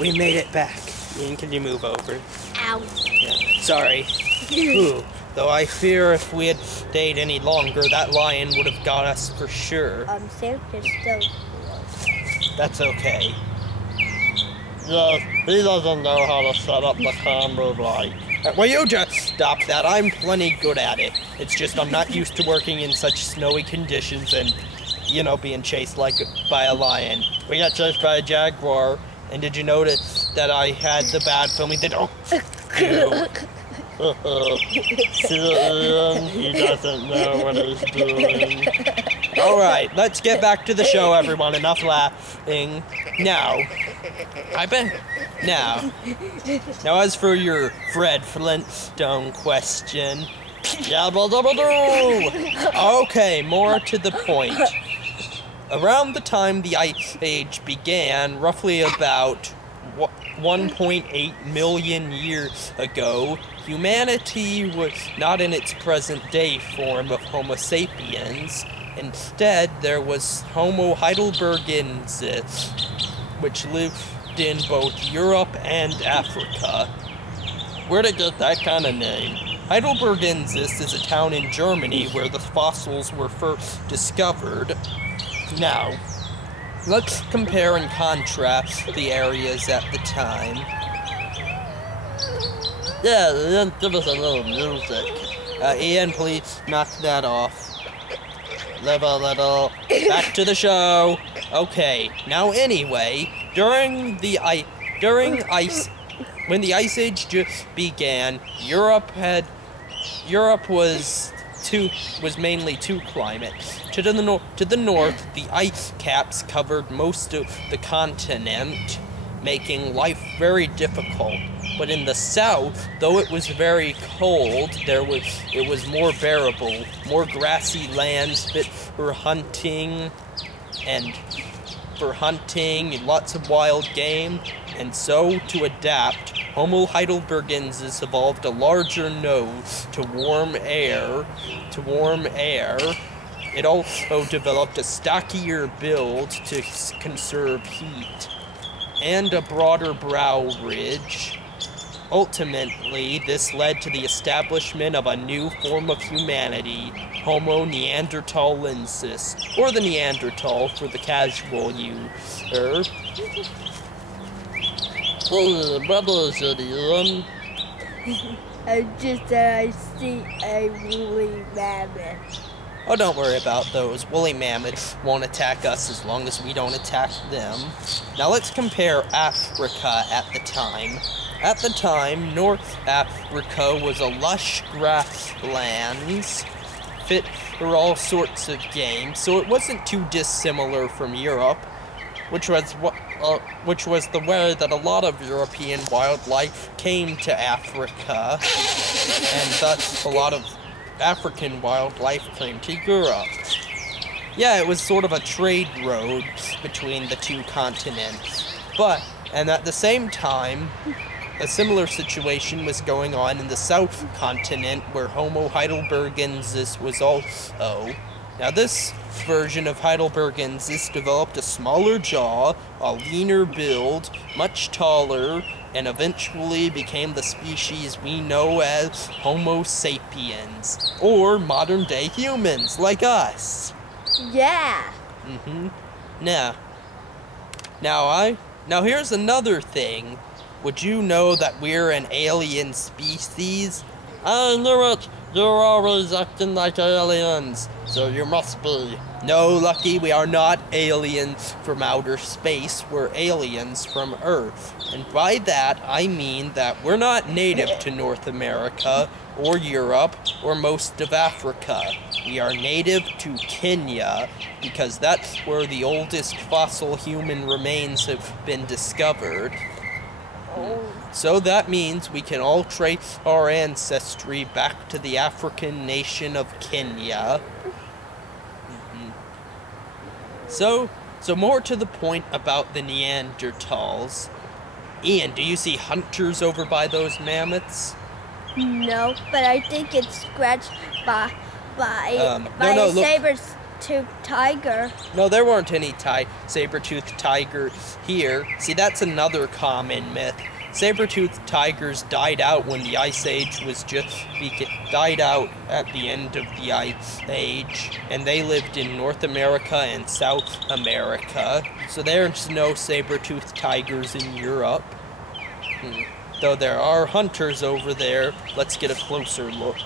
We made it back. Ian, can you move over? Ow. Yeah. Sorry. Ooh. Though I fear if we had stayed any longer, that lion would have got us for sure. Santa's still That's okay. Yes, he doesn't know how to set up the camera right. Will you just stop that? I'm plenty good at it. It's just I'm not used to working in such snowy conditions and, you know, being chased by a lion. We got chased by a jaguar, and did you notice that I had the bad filming? See, Ian, he doesn't know what he's doing. Alright, let's get back to the show, everyone. Enough laughing. Now, as for your Fred Flintstone question, okay, more to the point. Around the time the Ice Age began, roughly about 1.8 million years ago, humanity was not in its present-day form of Homo sapiens. Instead, there was Homo heidelbergensis, which lived in both Europe and Africa. Where'd it get that kind of name? Heidelbergensis is a town in Germany where the fossils were first discovered. Now, let's compare and contrast the areas at the time. Yeah, Ian, give us a little music. Ian, please knock that off. Live a little. Back to the show. Okay, now anyway, when the Ice Age just began, Europe was mainly two climates. To the north, the ice caps covered most of the continent, making life very difficult. But in the south, though it was very cold, it was more bearable, more grassy lands fit for hunting, and lots of wild game. And so, to adapt, Homo heidelbergensis evolved a larger nose to warm air. It also developed a stockier build to conserve heat, and a broader brow ridge. Ultimately, this led to the establishment of a new form of humanity, Homo neanderthalensis, or the Neanderthal for the casual user. What is it, Ian? I see a woolly mammoth. Oh, don't worry about those. Woolly mammoths won't attack us as long as we don't attack them. Now let's compare Africa at the time. At the time, North Africa was a lush grasslands fit for all sorts of game, so it wasn't too dissimilar from Europe, which was the way that a lot of European wildlife came to Africa, and thus a lot of African wildlife came to Europe. Yeah, it was sort of a trade road between the two continents. And at the same time, a similar situation was going on in the South continent, where Homo heidelbergensis was also. Now, this version of heidelbergensis developed a smaller jaw, a leaner build, much taller, and eventually became the species we know as Homo sapiens, or modern-day humans like us. Yeah. Now here's another thing. Would you know that we're an alien species? I knew it! You're always acting like aliens, so you must be. No, Lucky, we are not aliens from outer space, we're aliens from Earth. And by that, I mean that we're not native to North America, or Europe, or most of Africa. We are native to Kenya, because that's where the oldest fossil human remains have been discovered. So that means we can all trace our ancestry back to the African nation of Kenya. So more to the point about the Neanderthals. Ian, do you see hunters over by those mammoths? No, but I think it's scratched by no, a saber saber-toothed tiger. No, there weren't any saber-toothed tiger here. See, that's another common myth. Saber-toothed tigers died out when the Ice Age was died out at the end of the Ice Age, and they lived in North America and South America. So there's no saber-toothed tigers in Europe. Though there are hunters over there. Let's get a closer look.